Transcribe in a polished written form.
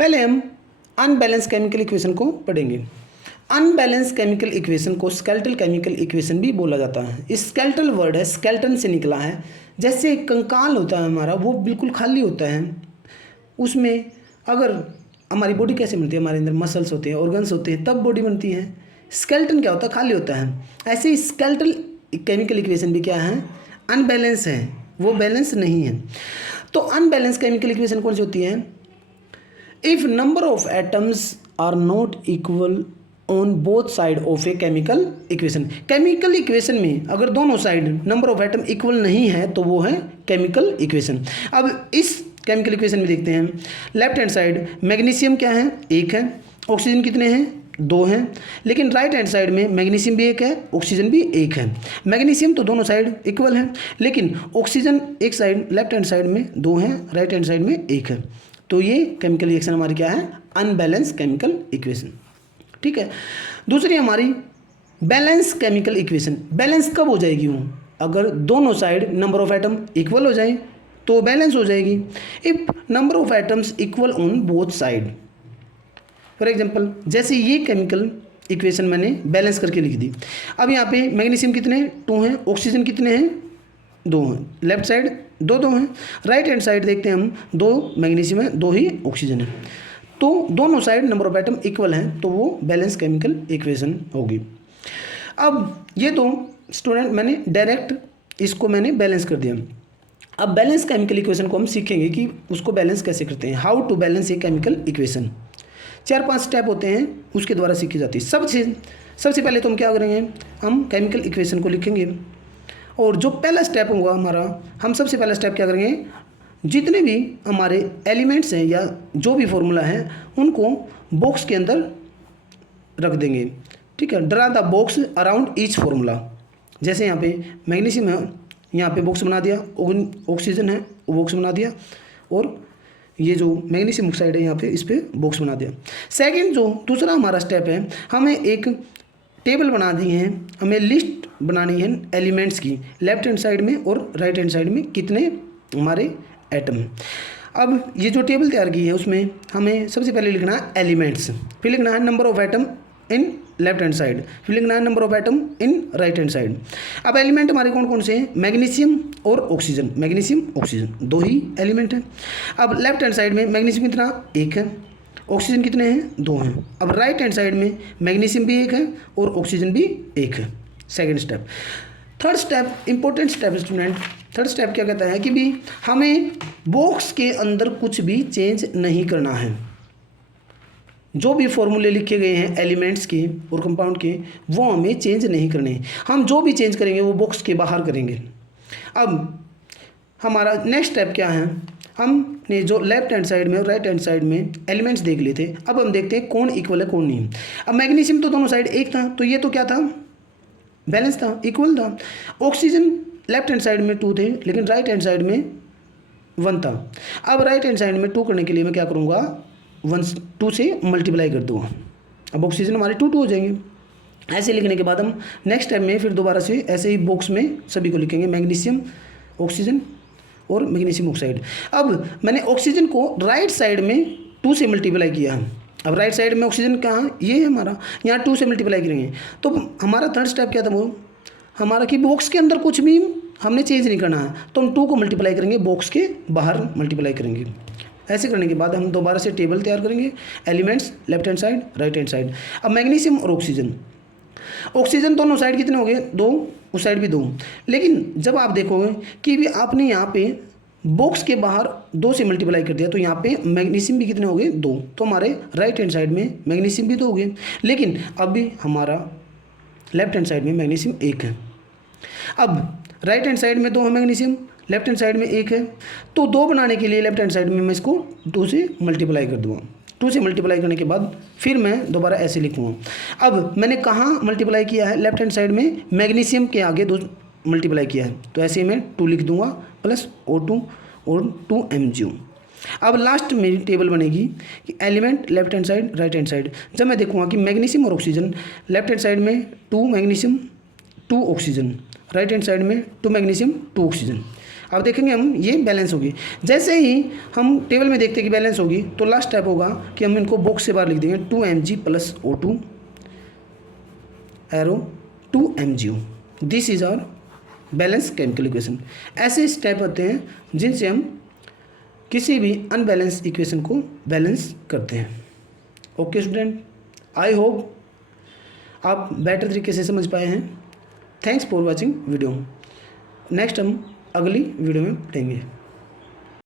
पहले हम unbalance chemical equation को पढ़ेंगे। अनबैलेंस केमिकल इक्वेशन को स्केलेटल केमिकल इक्वेशन भी बोला जाता है। स्केलेटल वर्ड है, स्केलेटन से निकला है। जैसे कंकाल होता है हमारा, वो बिल्कुल खाली होता है, उसमें अगर हमारी बॉडी कैसे बनती है, हमारे अंदर मसल्स होते हैं, ऑर्गन्स होते हैं, तब बॉडी बनती है। स्केलेटन क्या होता है, खाली होता है। ऐसे ही स्केलेटल केमिकल इक्वेशन भी क्या है, अनबैलेंस है, वो बैलेंस नहीं है। तो अनबैलेंस केमिकल इक्वेशन कौन सी होती है, if number of atoms are not equal on both side of a chemical equation. Chemical equation में अगर दोनों side number of atom equal नहीं है तो वो है केमिकल इक्वेशन। अब इस केमिकल इक्वेशन में देखते हैं, लेफ्ट हैंड साइड मैग्नीशियम क्या है, 1 है, ऑक्सीजन कितने हैं, 2 हैं। लेकिन राइट हैंड साइड में मैग्नीशियम भी 1 है, ऑक्सीजन भी 1 है। मैग्नीशियम तो दोनों साइड इक्वल है, लेकिन ऑक्सीजन एक साइड लेफ्ट हैंड साइड में 2 है, राइट हैंड साइड में 1 है। तो ये केमिकल रिएक्शन हमारी क्या है, अनबैलेंस केमिकल इक्वेशन। ठीक है। दूसरी हमारी बैलेंस केमिकल इक्वेशन। बैलेंस कब हो जाएगी वो, अगर दोनों side number of atom equal हो जाए तो बैलेंस हो जाएगी। If number of atoms equal on both side, for example जैसे ये केमिकल इक्वेशन मैंने बैलेंस करके लिख दी। अब यहाँ पे मैग्नीशियम कितने 2 हैं, ऑक्सीजन कितने हैं 2 हैं, लेफ्ट साइड 2 हैं, राइट हैंड साइड देखते हैं हम 2 मैग्नीशियम है, 2 ही ऑक्सीजन है। तो दोनों side number of atom equal हैं, तो वो बैलेंस केमिकल इक्वेशन होगी। अब ये तो स्टूडेंट मैंने डायरेक्ट इसको मैंने बैलेंस कर दिया। अब बैलेंस केमिकल इक्वेशन को हम सीखेंगे कि उसको बैलेंस कैसे करते हैं, how to balance a chemical equation. 4-5 step होते हैं, उसके द्वारा सीखी जाती है। सबसे पहले तो हम क्या करेंगे, हम केमिकल इक्वेशन को लिखेंगे। और जो पहला स्टेप होगा हमारा, हम सबसे पहला स्टेप क्या करेंगे, जितने भी हमारे एलिमेंट्स हैं या जो भी फॉर्मूला है उनको बॉक्स के अंदर रख देंगे। ठीक है, draw the box around each formula. जैसे यहाँ पे मैग्नीशियम है, यहाँ पे बॉक्स बना दिया, ऑक्सीजन है बॉक्स बना दिया, और ये जो मैग्नीशियम ऑक्साइड है यहाँ पे इस पर बॉक्स बना दिया। सेकंड जो दूसरा हमारा स्टेप है, हमें एक टेबल बना दी है, हमें लिस्ट बनानी है एलिमेंट्स की, लेफ्ट हैंड साइड में और राइट हैंड साइड में कितने हमारे एटम। अब ये जो टेबल तैयार की है उसमें हमें सबसे पहले लिखना है एलिमेंट्स, फिर लिखना है number of atom in left hand side, फिर लिखना है number of atom in right hand side. अब एलिमेंट हमारे कौन कौन से हैं, मैग्नीशियम और ऑक्सीजन, मैग्नीशियम ऑक्सीजन 2 ही एलिमेंट हैं। अब लेफ्ट हैंड साइड में मैग्नीशियम कितना 1 है, ऑक्सीजन कितने हैं 2 हैं। अब राइट हैंड साइड में मैग्नीशियम भी 1 है और ऑक्सीजन भी 1 है। Second step. Third step important step student, third step क्या कहता है कि भी हमें बॉक्स के अंदर कुछ भी चेंज नहीं करना है। जो भी फॉर्मूले लिखे गए हैं एलिमेंट्स के और कंपाउंड के, वो हमें चेंज नहीं करने। हम जो भी चेंज करेंगे वो बॉक्स के बाहर करेंगे। अब हमारा नेक्स्ट स्टेप क्या है, हमने जो लेफ्ट हैंड साइड में और राइट हैंड साइड में एलिमेंट्स देख लिए थे, अब हम देखते हैं कौन इक्वल है कौन नहीं। अब मैग्नीशियम तो दोनों साइड 1 था, तो ये तो क्या था, बैलेंस था, इक्वल था। ऑक्सीजन लेफ्ट हैंड साइड में 2 थे, लेकिन राइट हैंड साइड में 1 था। अब राइट हैंड साइड में 2 करने के लिए मैं क्या करूँगा, 2 से मल्टीप्लाई कर दूँगा। अब ऑक्सीजन हमारे 2 हो जाएंगे। ऐसे लिखने के बाद हम नेक्स्ट स्टेप में फिर दोबारा से ऐसे ही बॉक्स में सभी को लिखेंगे, मैग्नीशियम ऑक्सीजन और मैग्नीशियम ऑक्साइड। अब मैंने ऑक्सीजन को राइट साइड में 2 से मल्टीप्लाई किया है। अब राइट साइड में ऑक्सीजन कहाँ, ये है हमारा, यहाँ 2 से मल्टीप्लाई करेंगे। तो हमारा थर्ड स्टेप क्या था, वो हमारा कि बॉक्स के अंदर कुछ भी हमने चेंज नहीं करना है, तो हम 2 को मल्टीप्लाई करेंगे, बॉक्स के बाहर मल्टीप्लाई करेंगे। ऐसे करने के बाद हम दोबारा से टेबल तैयार करेंगे, elements left hand side right hand side. अब मैग्नीशियम और ऑक्सीजन, ऑक्सीजन दोनों साइड कितने हो गए 2, उस साइड भी 2। लेकिन जब आप देखोगे कि भी आपने यहाँ पे बॉक्स के बाहर 2 से मल्टीप्लाई कर दिया, तो यहाँ पे मैग्नीशियम भी कितने हो गए 2, तो हमारे राइट हैंड साइड में मैग्नीशियम भी 2 हो गए। लेकिन अभी हमारा लेफ्ट हैंड साइड में मैग्नीशियम 1 है। अब राइट हैंड साइड में 2 है मैग्नीशियम, लेफ्ट हैंड साइड में 1 है, तो 2 बनाने के लिए लेफ्ट हैंड साइड में मैं इसको 2 से मल्टीप्लाई कर दूँगा। 2 से मल्टीप्लाई करने के बाद फिर मैं दोबारा ऐसे लिखूँगा। अब मैंने कहाँ मल्टीप्लाई किया है, लेफ्ट हैंड साइड में मैग्नीशियम के आगे 2 मल्टीप्लाई किया है, तो ऐसे ही मैं 2 लिख दूंगा प्लस O2 और 2 MgO। अब लास्ट मेरी टेबल बनेगी कि element left hand side right hand side. जब मैं देखूंगा कि मैग्नीशियम और ऑक्सीजन लेफ्ट हैंड साइड में 2 magnesium 2 oxygen, right hand side में 2 मैग्नीशियम 2 ऑक्सीजन। अब देखेंगे हम ये बैलेंस होगी। जैसे ही हम टेबल में देखते हैं कि बैलेंस होगी तो लास्ट स्टेप होगा कि हम इनको बॉक्स से बाहर लिख देंगे 2Mg plus O2 arrow 2MgO। This is our balance chemical equation. ऐसे स्टेप होते हैं जिनसे हम किसी भी अनबैलेंस इक्वेशन को बैलेंस करते हैं। ओके स्टूडेंट, आई होप आप बेटर तरीके से समझ पाए हैं। Thanks for watching video. Next हम अगली वीडियो में पढ़ेंगे।